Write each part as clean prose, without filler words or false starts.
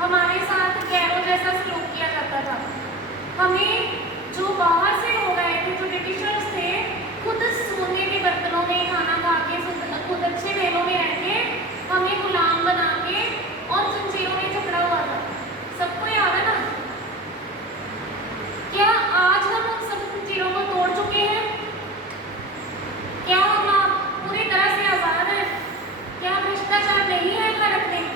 हमारे साथ गैरों जैसा सलूक किया जाता था। हमें जो बाहर से लोग आए थे, जो ब्रिटिशर्स थे, खुद सोने के बर्तनों में खाना खा के, खुद अच्छे महलों में रह के हमें गुलाम बना के और जंजीरों में जकड़ा हुआ था। सबको याद है ना? क्या आज हम उन सब जंजीरों को तोड़ चुके हैं? क्या हम आप पूरी तरह से आजाद हैं? क्या भ्रष्टाचार नहीं है भारत में?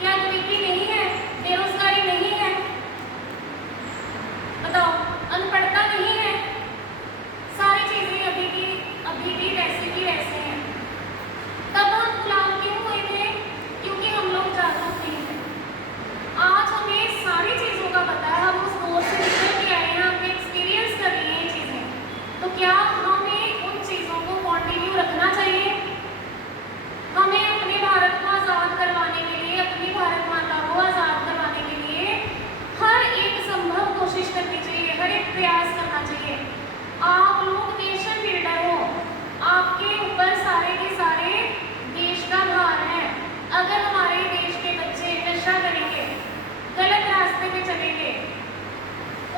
क्या गरीबी नहीं है? बेरोजगारी नहीं है? बताओ, अनपढ़ता नहीं है? सारी चीजें अभी भी वैसे की वैसे हैं। तब हम गुलाम क्यों हुए थे? क्योंकि हम लोग जागरूक नहीं थे। आज हमें सारी चीजों का पता है, हम उस दौर से निकल के आए हैं, हम एक्सपीरियंस कर रहे हैं ये चीजें। तो क्या हमें उन चीजों को कंटिन्यू रखना चाहिए? हमें अपने भारत को आजाद करवाने के लिए, अपनी भारत माता को आजाद करवाने के लिए हर एक संभव कोशिश करनी चाहिए, हर एक प्रयास करना चाहिए। आप लोग नेशन बिल्डर हो, आपके ऊपर सारे के सारे देश का भार है। अगर हमारे देश के बच्चे नशा करेंगे, गलत रास्ते पे चलेंगे,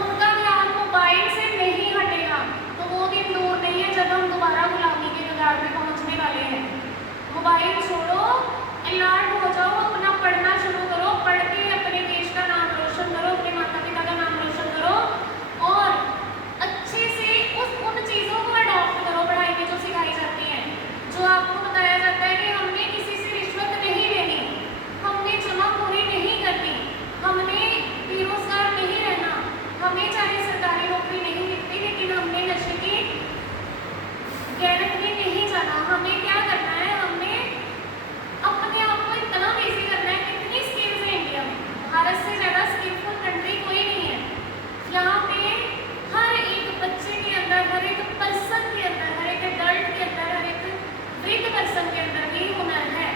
उनका ध्यान मोबाइल से नहीं हटेगा, तो वो दिन दूर नहीं है जब हम दोबारा गुलामी के कगार पे पहुंचने वाले हैं। मोबाइल छोड़ो, अलर्ट हो जाओ, अपना पढ़ना शुरू करो, पढ़ के अपने देश का नाम रोशन करो, अपने माता पिता का नाम रोशन करो और अच्छे से उन चीज़ों को अडॉप्ट करो पढ़ाई में जो सिखाई जाती हैं। जो आपको बताया जाता है कि हमने किसी से रिश्वत नहीं लेनी, हमने जमाखोरी नहीं करनी, हमने बेरोजगार नहीं रहना, हमें चाहे सरकारी नौकरी नहीं मिलती लेकिन हमने नशे की गैरत में नहीं जाना। हमें क्या करना है? हमने अपने आप को इतना बिजी करना है। कितनी स्किल्स है इंडिया में, भारत से ज़्यादा स्किलफुल कंट्री कोई नहीं है। यहाँ पे हर एक बच्चे के अंदर, हर एक पर्सन के अंदर, हर एक एडल्ट के अंदर, हर एक वृद्ध पर्सन के अंदर भी हुनर है।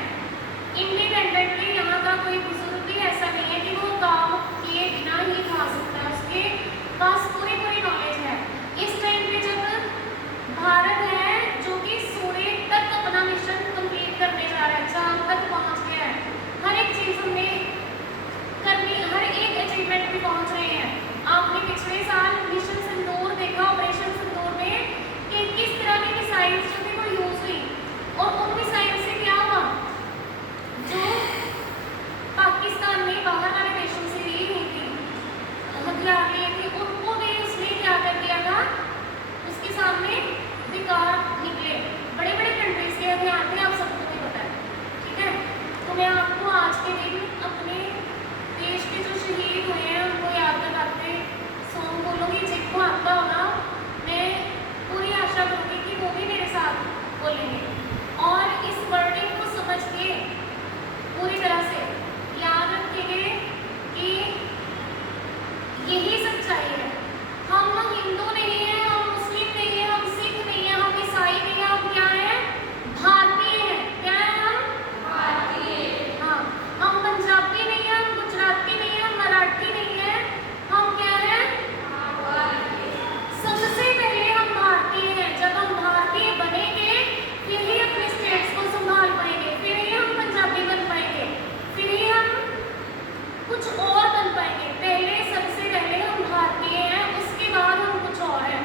इंडिपेंडेंटली यहाँ का कोई बुजुर्ग भी ऐसा नहीं है कि वो काम किए बिना ही खा सकता है, उसके पास पूरी नॉलेज है। इस टाइम पे जब भारत है जो कि सूर्य तक अपना मिशन कंप्लीट करने जा रहा है, चांद तक पहुंच गया है, हर एक चीज हमने करनी, हर एक अचीवमेंट पे पहुंच रहे हैं। आपने पिछले साल मिशन सिंदूर देखा, ऑपरेशन सिंदूर में कि किस तरह की मिसाइल्स जो थी वो यूज हुई और उन मिसाइल से क्या हुआ? जो पाकिस्तान में बाहर वाले देशों से ली हुई थी, हथियार लिए थे, उनको भी उसने क्या कर दिया था? उसके सामने बेकार निकले। बड़े बड़े कंट्रीज के हथियार थे, आप सबको भी पता है, ठीक है? तो मैं आपको आज के दिन अपने देश के जो शहीद हुए हैं उनको याद करवाते सॉन्ग बोलूँगी। जिनको आता होगा मैं पूरी आशा करूँगी कि वो भी मेरे साथ बोलेंगे और इस वर्डिंग को समझ के पूरी तरह से याद रखेंगे कि यही सच्चाई है। हम हिंदू नहीं है, हम मुस्लिम नहीं है, हम सिख नहीं है, हम ईसाई नहीं है, हम क्या है? भारतीय है। क्या है हम? भारतीय। हाँ, हम पंजाबी नहीं है, हम गुजराती नहीं है, हम मराठी नहीं है, हम क्या है? भारतीय। सबसे पहले हम भारतीय हैं। जब हम भारतीय बनेंगे फिर ही अपने स्टेट्स को संभाल पाएंगे, फिर ही हम पंजाबी बन पाएंगे, फिर ही हम कुछ और बन पाएंगे। पहले सबसे पहले हम भारतीय हैं, उसके बाद हम कुछ और हैं।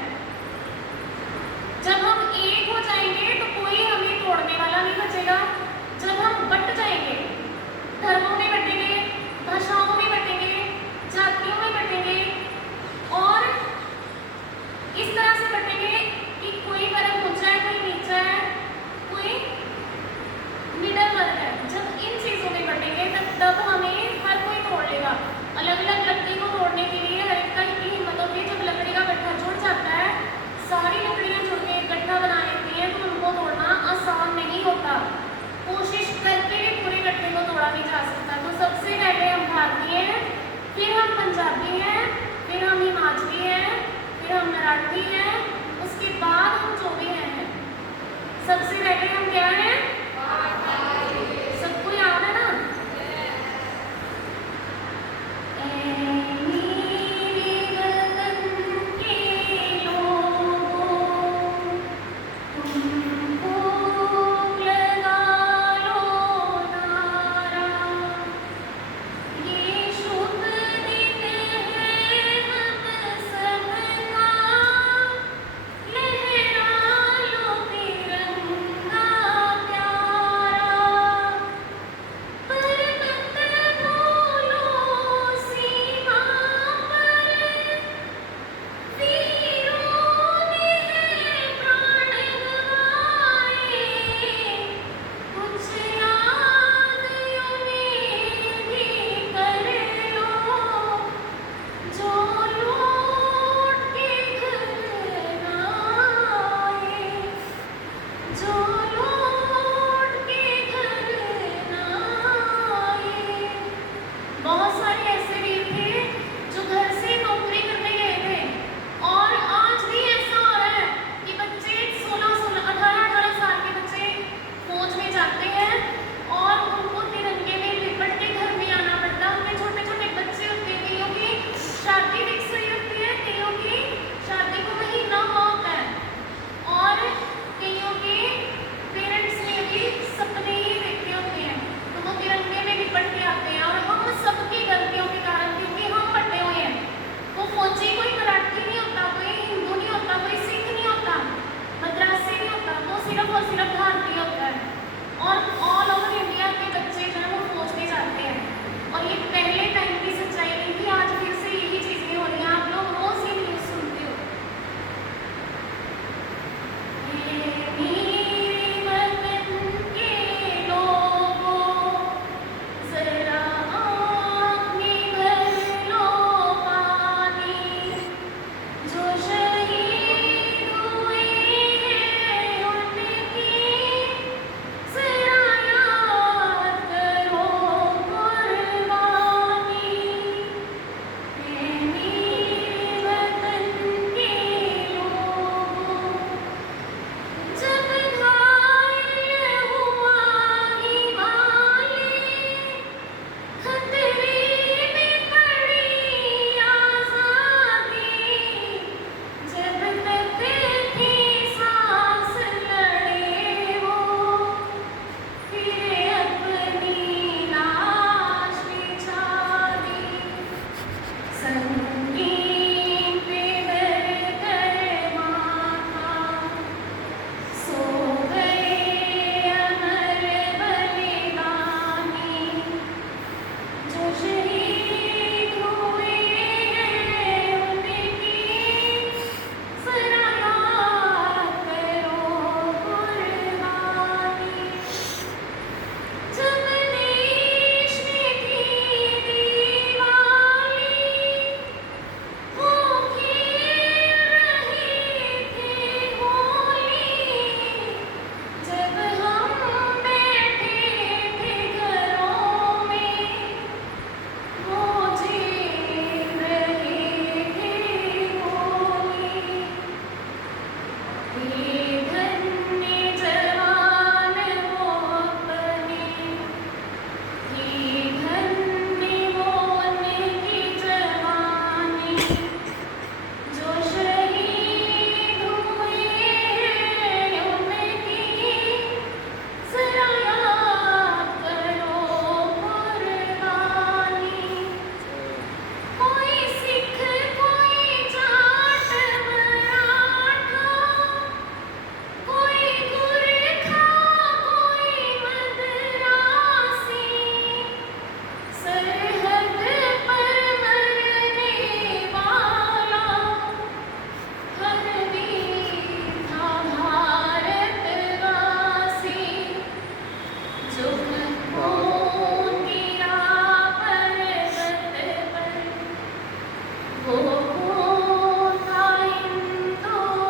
वो खून था हिंदुस्तानी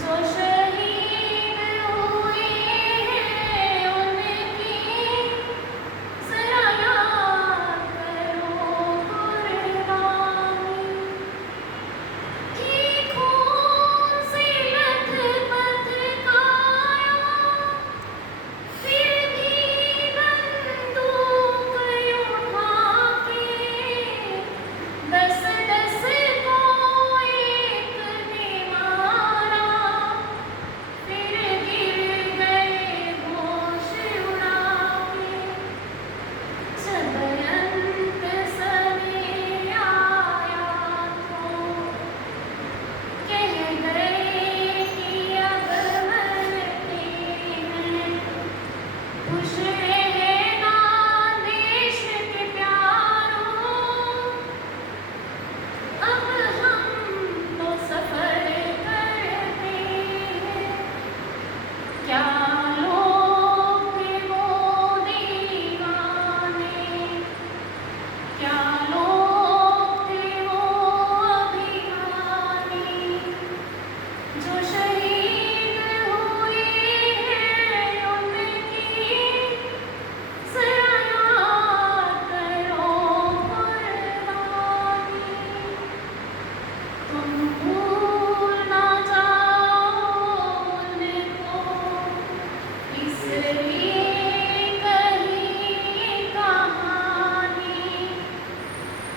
जो शहीद हुए हैं उनकी ज़रा याद करो कुर्बानी थी खून से लथपथ काया फिर भी बंदूक उठा के दस दस को एक ने मारा फिर गिर गए होश उड़ा के जब अंत समय आया तो कह गए कि अब मरते हैं खुश रहना देश के प्यारों अब हम तो सफर करते हैं क्या लोग थे वो दीवाने क्या लोग थे वो अभिमानी जो शहीद हुए हैं उनकी ज़रा याद करो कुर्बानी तुम भूल ना जाओ उनको इसलिए कही कहानी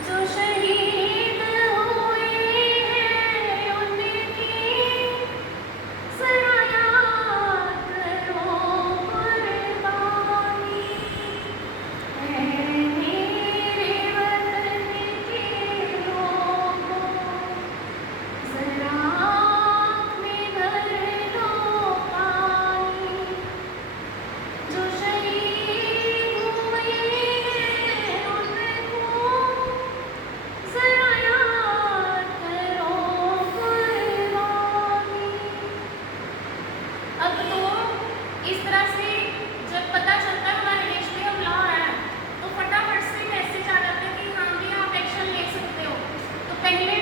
जो शहीद हुए हैं उनकी ज़रा याद करो कुर्बानी है मेरे वतन के लोगों ज़रा आँख में भर लो पानी जो शहीद हुए हैं उनको ज़रा याद करो कुर्बानी अब तो इस तरह से जब पता चलता है हमारे देश में हमला हो रहा है तो फटाफट से मैसेज आ जाता है कि हाँ भी आप एक्शन ले सकते हो तो पहले